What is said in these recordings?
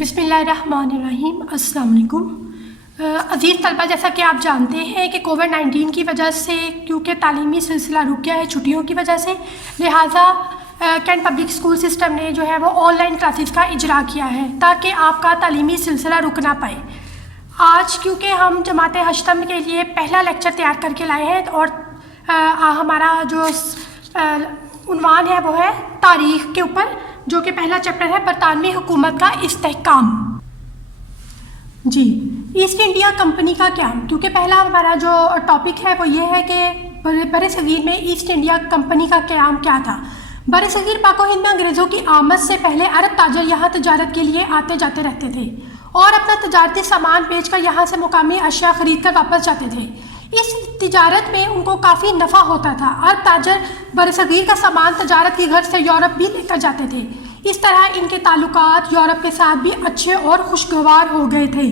بسم اللہ الرحمن الرحیم۔ السلام علیکم عزیز طلبہ، جیسا کہ آپ جانتے ہیں کہ کووڈ-19 کی وجہ سے کیونکہ تعلیمی سلسلہ رک گیا ہے چھٹیوں کی وجہ سے، لہٰذا کینٹ پبلک اسکول سسٹم نے جو ہے وہ آن لائن کلاسز کا اجرا کیا ہے تاکہ آپ کا تعلیمی سلسلہ رک نہ پائے۔ آج کیونکہ ہم جماعت ہشتم کے لیے پہلا لیکچر تیار کر کے لائے ہیں اور ہمارا جو عنوان ہے وہ ہے تاریخ کے اوپر، جو کہ پہلا چیپٹر ہے برطانوی حکومت کا استحکام۔ جی، ایسٹ انڈیا کمپنی کا قیام، کیونکہ پہلا ہمارا جو ٹاپک ہے وہ یہ ہے کہ بر صغیر میں ایسٹ انڈیا کمپنی کا قیام کیا تھا۔ بر صغیر پاک و ہند میں انگریزوں کی آمد سے پہلے عرب تاجر یہاں تجارت کے لیے آتے جاتے رہتے تھے اور اپنا تجارتی سامان بیچ کر یہاں سے مقامی اشیاء خرید کر واپس جاتے تھے۔ اس تجارت میں ان کو کافی نفع ہوتا تھا۔ عرب تاجر برصغیر کا سامان تجارت کی غرض سے یورپ بھی لے کر جاتے تھے۔ اس طرح ان کے تعلقات یورپ کے ساتھ بھی اچھے اور خوشگوار ہو گئے تھے۔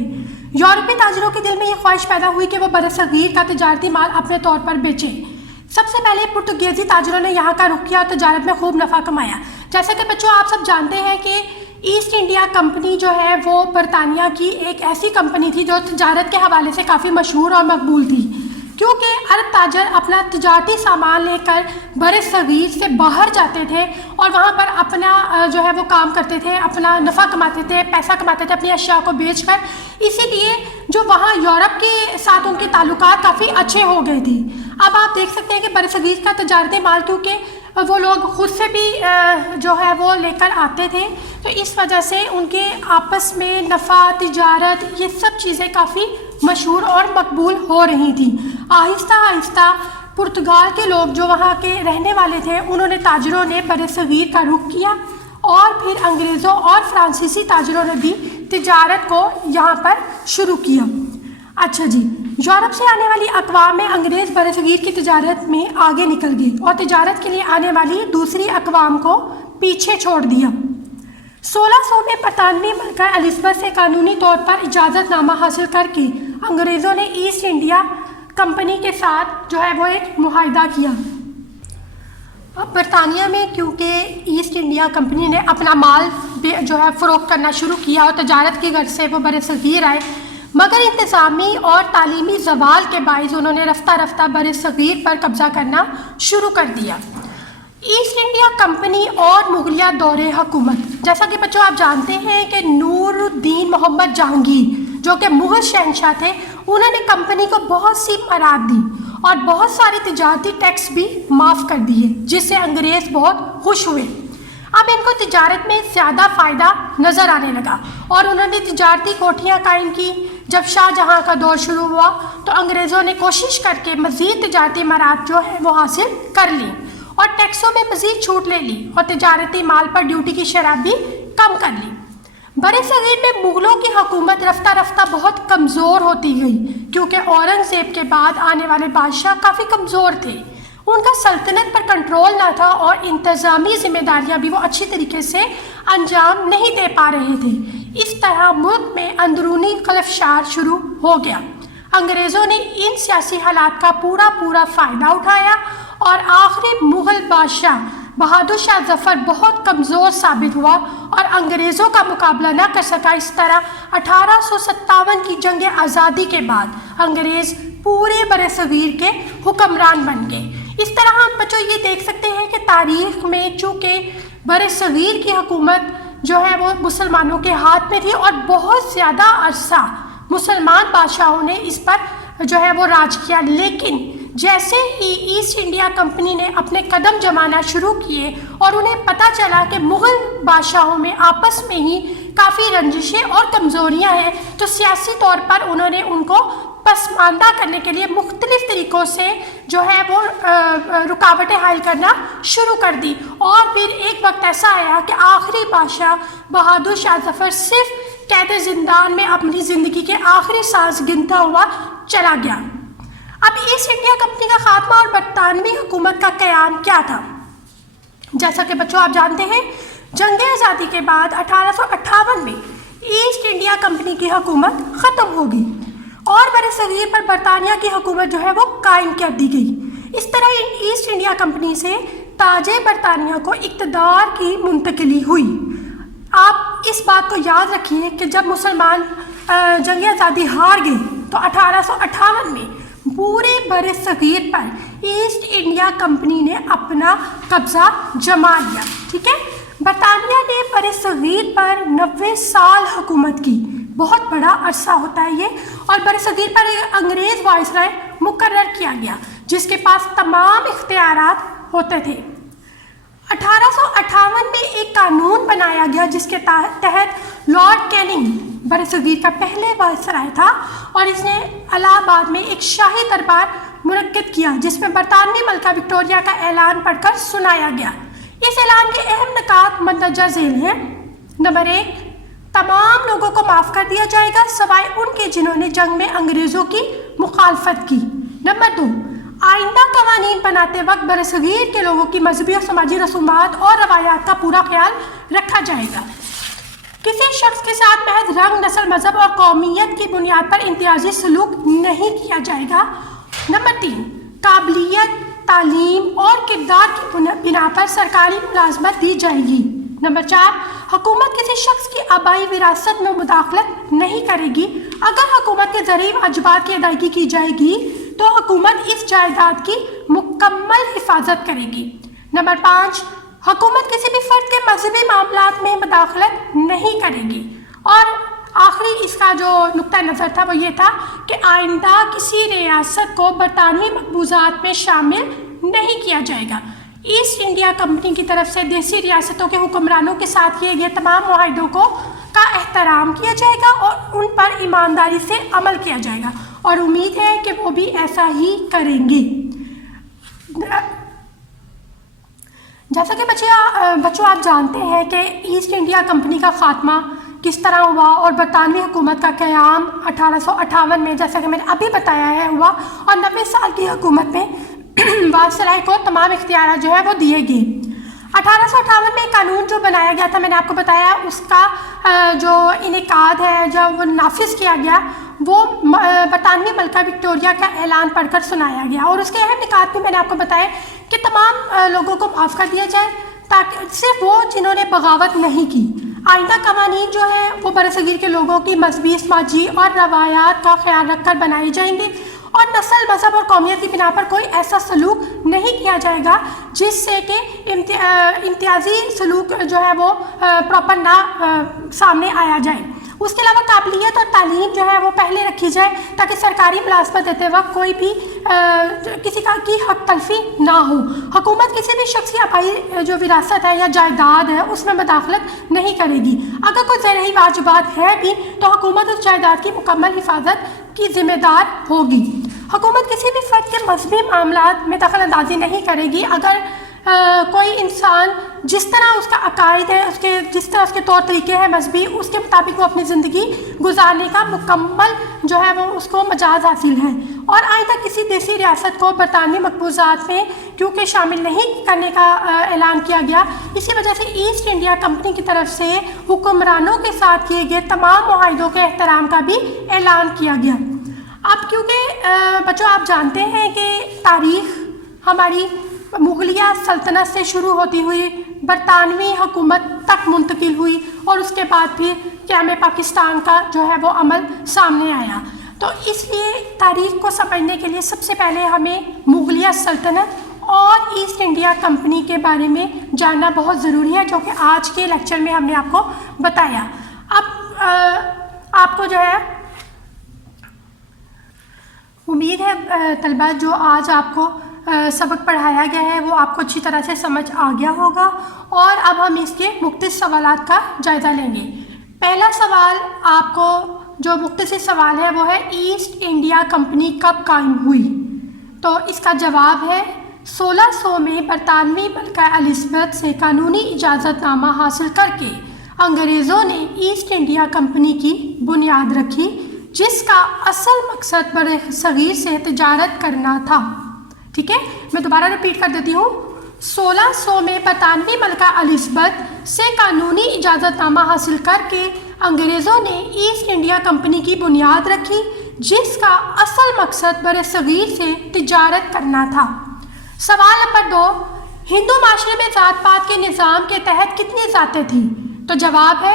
یورپی تاجروں کے دل میں یہ خواہش پیدا ہوئی کہ وہ برصغیر کا تجارتی مال اپنے طور پر بیچیں۔ سب سے پہلے پرتگیزی تاجروں نے یہاں کا رخ کیا اور تجارت میں خوب نفع کمایا۔ جیسا کہ بچوں آپ سب جانتے ہیں کہ ایسٹ انڈیا کمپنی جو ہے وہ برطانیہ کی ایک ایسی کمپنی تھی جو تجارت کے حوالے سے کافی مشہور اور مقبول تھی، کیونکہ عرب تاجر اپنا تجارتی سامان لے کر برصغیر سے باہر جاتے تھے اور وہاں پر اپنا جو ہے وہ کام کرتے تھے، اپنا نفع کماتے تھے، پیسہ کماتے تھے اپنی اشیاء کو بیچ کر۔ اسی لیے جو وہاں یورپ کے ساتھ ان کے تعلقات کافی اچھے ہو گئے تھے۔ اب آپ دیکھ سکتے ہیں کہ برصغیر کا تجارتی مال کیونکہ وہ لوگ خود سے بھی جو ہے وہ لے کر آتے تھے، تو اس وجہ سے ان کے آپس میں نفع، تجارت، یہ سب چیزیں کافی مشہور اور مقبول ہو رہی تھیں۔ آہستہ آہستہ پرتگال کے لوگ جو وہاں کے رہنے والے تھے، انہوں نے تاجروں نے برصغیر کا رخ کیا اور پھر انگریزوں اور فرانسیسی تاجروں نے بھی تجارت کو یہاں پر شروع کیا۔ اچھا جی، یورپ سے آنے والی اقوام میں انگریز برصغیر کی تجارت میں آگے نکل گئے اور تجارت کے لیے آنے والی دوسری اقوام کو پیچھے چھوڑ دیا۔ 1600 میں برطانوی ملکہ الزبتھ سے قانونی طور پر اجازت نامہ حاصل کر کے انگریزوں نے ایسٹ انڈیا کمپنی کے ساتھ جو ہے وہ ایک معاہدہ کیا۔ اب برطانیہ میں کیونکہ ایسٹ انڈیا کمپنی نے اپنا مال جو ہے فروخت کرنا شروع کیا اور تجارت کی غرض سے وہ برصغیر آئے، مگر انتظامی اور تعلیمی زوال کے باعث انہوں نے رفتہ رفتہ برصغیر پر قبضہ کرنا شروع کر دیا۔ ایسٹ انڈیا کمپنی اور مغلیہ دور حکومت، جیسا کہ بچوں آپ جانتے ہیں کہ نور الدین محمد جہانگیر جو کہ مغل شہنشاہ تھے، انہوں نے کمپنی کو بہت سی برات دی اور بہت سارے تجارتی ٹیکس بھی معاف کر دیے، جس سے انگریز بہت خوش ہوئے۔ اب ان کو تجارت میں زیادہ فائدہ نظر آنے لگا اور انہوں نے تجارتی کوٹھیاں قائم کی۔ جب شاہ جہاں کا دور شروع ہوا تو انگریزوں نے کوشش کر کے مزید تجارتی برات جو ہے وہ حاصل کر لی اور ٹیکسوں میں مزید چھوٹ لے لی اور تجارتی مال پر ڈیوٹی کی شرح بھی کم کر لی۔ برصغیر میں مغلوں کی حکومت رفتہ رفتہ بہت کمزور ہوتی گئی، کیونکہ اورنگزیب کے بعد آنے والے بادشاہ کافی کمزور تھے، ان کا سلطنت پر کنٹرول نہ تھا اور انتظامی ذمہ داریاں بھی وہ اچھی طریقے سے انجام نہیں دے پا رہے تھے۔ اس طرح ملک میں اندرونی خلفشار شروع ہو گیا۔ انگریزوں نے ان سیاسی حالات کا پورا فائدہ اٹھایا اور آخری مغل بادشاہ بہادر شاہ ظفر بہت کمزور ثابت ہوا اور انگریزوں کا مقابلہ نہ کر سکا۔ اس طرح 1857 کی جنگ آزادی کے بعد انگریز پورے برصغیر کے حکمران بن گئے۔ اس طرح ہم بچوں یہ دیکھ سکتے ہیں کہ تاریخ میں چونکہ برصغیر کی حکومت جو ہے وہ مسلمانوں کے ہاتھ میں تھی اور بہت زیادہ عرصہ مسلمان بادشاہوں نے اس پر جو ہے وہ راج کیا، لیکن جیسے ہی ایسٹ انڈیا کمپنی نے اپنے قدم جمانا شروع کیے اور انہیں پتہ چلا کہ مغل بادشاہوں میں آپس میں ہی کافی رنجشیں اور کمزوریاں ہیں، تو سیاسی طور پر انہوں نے ان کو پسماندہ کرنے کے لیے مختلف طریقوں سے جو ہے وہ رکاوٹیں حائل کرنا شروع کر دی۔ اور پھر ایک وقت ایسا آیا کہ آخری بادشاہ بہادر شاہ ظفر صرف قید زندان میں اپنی زندگی کے آخری سانس گنتا ہوا چلا گیا۔ اب ایسٹ انڈیا کمپنی کا خاتمہ اور برطانوی حکومت کا قیام کیا تھا؟ جیسا کہ بچوں آپ جانتے ہیں، جنگ آزادی کے بعد 1858 میں ایسٹ انڈیا کمپنی کی حکومت ختم ہو گئی اور برصغیر پر برطانیہ کی حکومت جو ہے وہ قائم کر دی گئی۔ اس طرح ایسٹ انڈیا کمپنی سے تاج برطانیہ کو اقتدار کی منتقلی ہوئی۔ آپ اس بات کو یاد رکھیے کہ جب مسلمان جنگ آزادی ہار گئے تو 1858 میں پورے بر صغیر پر ایسٹ انڈیا کمپنی نے اپنا قبضہ جما لیا. ٹھیک ہے. برطانیہ نے بر صغیر پر 90 سال حکومت کی. بہت بڑا عرصہ ہوتا ہے یہ. اور بر صغیر پر انگریز وائسرائے مقرر کیا گیا جس کے پاس تمام اختیارات ہوتے تھے. 1858 میں ایک قانون بنایا گیا جس کے تحت لارڈ کیننگ بر صغیر کا پہلے وائسرائے تھا اور اس نے الہ آباد میں ایک شاہی دربار منعقد کیا جس میں برطانوی ملکہ وکٹوریہ کا اعلان پڑھ کر سنایا گیا. اس اعلان کے اہم نکات مندرجہ ذیل ہیں. نمبر 1، تمام لوگوں کو معاف کر دیا جائے گا سوائے ان کے جنہوں نے جنگ میں انگریزوں کی مخالفت کی. نمبر 2، آئندہ قوانین بناتے وقت برصغیر کے لوگوں کی مذہبی اور سماجی رسومات اور روایات کا پورا خیال رکھا جائے گا. کسی شخص کے ساتھ محض رنگ، نسل، مذہب اور قومیت کی بنیاد پر امتیازی سلوک نہیں کیا جائے گا. نمبر 3، قابلیت، تعلیم اور کردار کی بنا پر سرکاری ملازمت دی جائے گی. نمبر 4، حکومت کسی شخص کی آبائی وراثت میں مداخلت نہیں کرے گی. اگر حکومت کے ذریعے واجبات کی ادائیگی کی جائے گی تو حکومت اس جائیداد کی مکمل حفاظت کرے گی. نمبر 5، حکومت کسی بھی فرد کے مذہبی معاملات میں مداخلت نہیں کرے گی. اور آخری اس کا جو نقطہ نظر تھا وہ یہ تھا کہ آئندہ کسی ریاست کو برطانوی مقبوضات میں شامل نہیں کیا جائے گا. ایسٹ انڈیا کمپنی کی طرف سے دیسی ریاستوں کے حکمرانوں کے ساتھ کیے گئے تمام معاہدوں کا احترام کیا جائے گا اور ان پر ایمانداری سے عمل کیا جائے گا اور امید ہے کہ وہ بھی ایسا ہی کریں گے. جیسا کہ بچوں آپ جانتے ہیں کہ ایسٹ انڈیا کمپنی کا خاتمہ کس طرح ہوا اور برطانوی حکومت کا قیام 1858 میں جیسا کہ میں نے ابھی بتایا ہے ہوا اور 90 سال کی حکومت میں وائسرائے کو تمام اختیارات جو ہے وہ دیے گئے. 1858 میں قانون جو بنایا گیا تھا میں نے آپ کو بتایا اس کا جو انعقاد ہے جب وہ نافذ کیا گیا وہ برطانوی ملکہ وکٹوریہ کا اعلان پڑھ کر سنایا گیا اور اس کے اہم نکات بھی میں نے آپ کو بتایا کہ تمام لوگوں کو معاف کر دیا جائے تاکہ صرف وہ جنہوں نے بغاوت نہیں کی. آئندہ قوانین جو ہیں وہ برصغیر کے لوگوں کی مذہبی، سماجی اور روایات کا خیال رکھ کر بنائی جائیں گی اور نسل، مذہب اور قومیت کی بنا پر کوئی ایسا سلوک نہیں کیا جائے گا جس سے کہ امتیازی سلوک جو ہے وہ پراپر نہ سامنے آیا جائے. اس کے علاوہ قابلیت اور تعلیم جو ہے وہ پہلے رکھی جائے تاکہ سرکاری ملازمت دیتے وقت کوئی بھی کسی کی حق تلفی نہ ہو. حکومت کسی بھی شخص کی آبائی جو وراثت ہے یا جائیداد ہے اس میں مداخلت نہیں کرے گی. اگر کوئی زرعی واجبات ہے بھی تو حکومت اس جائیداد کی مکمل حفاظت کی ذمہ دار ہوگی. حکومت کسی بھی فرد کے مذہبی معاملات میں دخل اندازی نہیں کرے گی. اگر کوئی انسان جس طرح اس کا عقائد ہے جس طرح اس کے طور طریقے ہیں مذہبی اس کے مطابق وہ اپنی زندگی گزارنے کا مکمل جو ہے وہ اس کو مجاز حاصل ہے. اور آئندہ کسی دیسی ریاست کو برطانوی مقبوضات میں کیونکہ شامل نہیں کرنے کا اعلان کیا گیا اسی وجہ سے ایسٹ انڈیا کمپنی کی طرف سے حکمرانوں کے ساتھ کیے گئے تمام معاہدوں کے احترام کا بھی اعلان کیا گیا. اب کیونکہ بچوں آپ جانتے ہیں کہ تاریخ ہماری مغلیہ سلطنت سے شروع ہوتی ہوئی برطانوی حکومت تک منتقل ہوئی اور اس کے بعد پھر قیام پاکستان کا جو ہے وہ عمل سامنے آیا. تو اس لیے تاریخ کو سمجھنے کے لیے سب سے پہلے ہمیں مغلیہ سلطنت اور ایسٹ انڈیا کمپنی کے بارے میں جاننا بہت ضروری ہے جو کہ آج کے لیکچر میں ہم نے آپ کو بتایا. اب آپ کو جو ہے امید ہے طلبہ جو آج آپ کو سبق پڑھایا گیا ہے وہ آپ کو اچھی طرح سے سمجھ آ گیا ہوگا اور اب ہم اس کے مختصر سوالات کا جائزہ لیں گے. پہلا سوال آپ کو جو مختصر سوال ہے وہ ہے ایسٹ انڈیا کمپنی کب قائم ہوئی؟ تو اس کا جواب ہے 1600 میں برطانوی ملکہ الزبتھ سے قانونی اجازت نامہ حاصل کر کے انگریزوں نے ایسٹ انڈیا کمپنی کی بنیاد رکھی جس کا اصل مقصد برصغیر سے تجارت کرنا تھا. ٹھیک ہے، میں دوبارہ ریپیٹ کر دیتی ہوں. 1600 میں برطانوی ملکہ الزبتھ سے قانونی اجازت نامہ حاصل کر کے انگریزوں نے ایسٹ انڈیا کمپنی کی بنیاد رکھی جس کا اصل مقصد برصغیر سے تجارت کرنا تھا. سوال نمبر 2، ہندو معاشرے میں ذات پات کے نظام کے تحت کتنی ذاتیں تھیں؟ تو جواب ہے